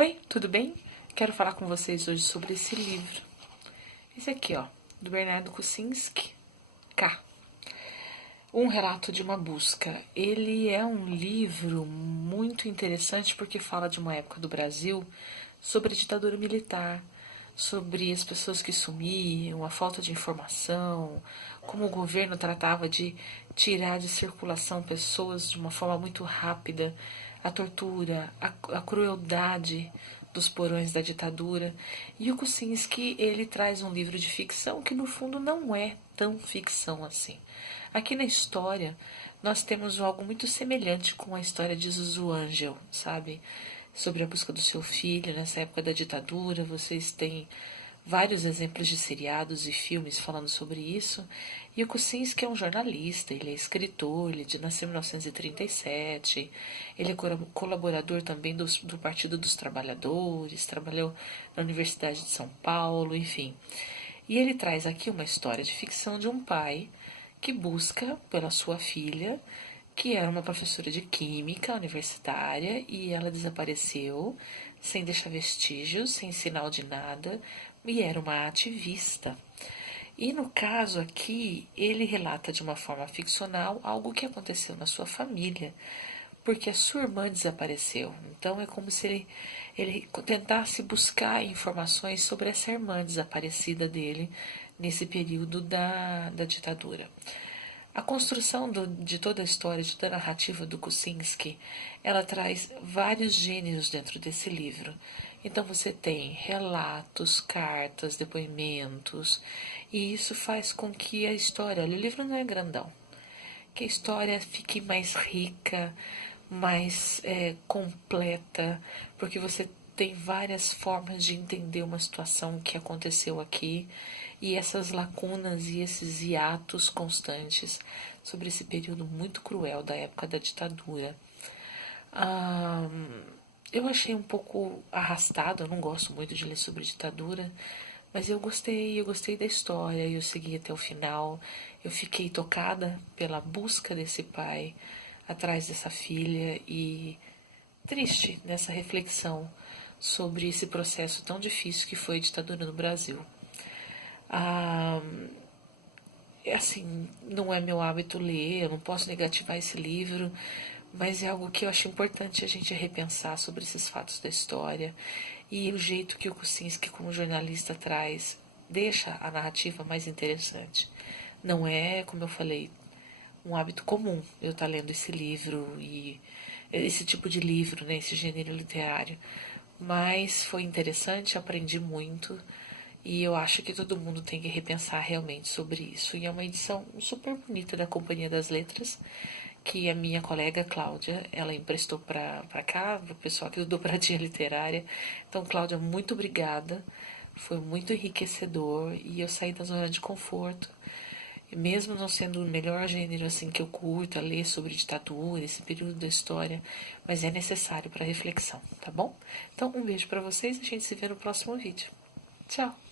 Oi, tudo bem? Quero falar com vocês hoje sobre esse livro. Esse aqui, ó, do Bernardo Kucinski, K. Um relato de uma busca. Ele é um livro muito interessante porque fala de uma época do Brasil sobre a ditadura militar, sobre as pessoas que sumiam, a falta de informação, como o governo tratava de tirar de circulação pessoas de uma forma muito rápida, a tortura, a crueldade dos porões da ditadura. E o Kucinski, ele traz um livro de ficção que no fundo não é tão ficção assim. Aqui na história, nós temos algo muito semelhante com a história de Zuzu Angel, sabe? Sobre a busca do seu filho nessa época da ditadura. Vocês têm vários exemplos de seriados e filmes falando sobre isso. E o Kucinski é um jornalista, ele é escritor, ele nasceu em 1937, ele é colaborador também do Partido dos Trabalhadores, trabalhou na Universidade de São Paulo, enfim. E ele traz aqui uma história de ficção de um pai que busca pela sua filha, que era uma professora de química universitária, e ela desapareceu sem deixar vestígios, sem sinal de nada, e era uma ativista. E no caso aqui, ele relata de uma forma ficcional algo que aconteceu na sua família, porque a sua irmã desapareceu. Então é como se ele tentasse buscar informações sobre essa irmã desaparecida dele nesse período da ditadura. A construção de toda a história, de toda a narrativa do Kucinski, ela traz vários gêneros dentro desse livro. Então você tem relatos, cartas, depoimentos, e isso faz com que a história, olha, o livro não é grandão, que a história fique mais rica, mais completa, porque você tem várias formas de entender uma situação que aconteceu aqui e essas lacunas e esses hiatos constantes sobre esse período muito cruel da época da ditadura. Eu achei um pouco arrastado, eu não gosto muito de ler sobre ditadura, mas eu gostei da história, eu segui até o final, eu fiquei tocada pela busca desse pai atrás dessa filha e triste nessa reflexão sobre esse processo tão difícil que foi a ditadura no Brasil. Assim, não é meu hábito ler, eu não posso negativar esse livro, mas é algo que eu acho importante a gente repensar sobre esses fatos da história e o jeito que o Kucinski, como jornalista, traz, deixa a narrativa mais interessante. Não é, como eu falei, um hábito comum eu estar lendo esse livro e esse tipo de livro, né, esse gênero literário. Mas foi interessante, aprendi muito e eu acho que todo mundo tem que repensar realmente sobre isso. E é uma edição super bonita da Companhia das Letras, que a minha colega Cláudia, ela emprestou para cá, para o pessoal que do Dobradinha Literária. Então, Cláudia, muito obrigada. Foi muito enriquecedor e eu saí da zona de conforto. E mesmo não sendo o melhor gênero assim que eu curto a ler sobre ditadura, esse período da história, mas é necessário para reflexão, tá bom? Então, um beijo para vocês e a gente se vê no próximo vídeo. Tchau!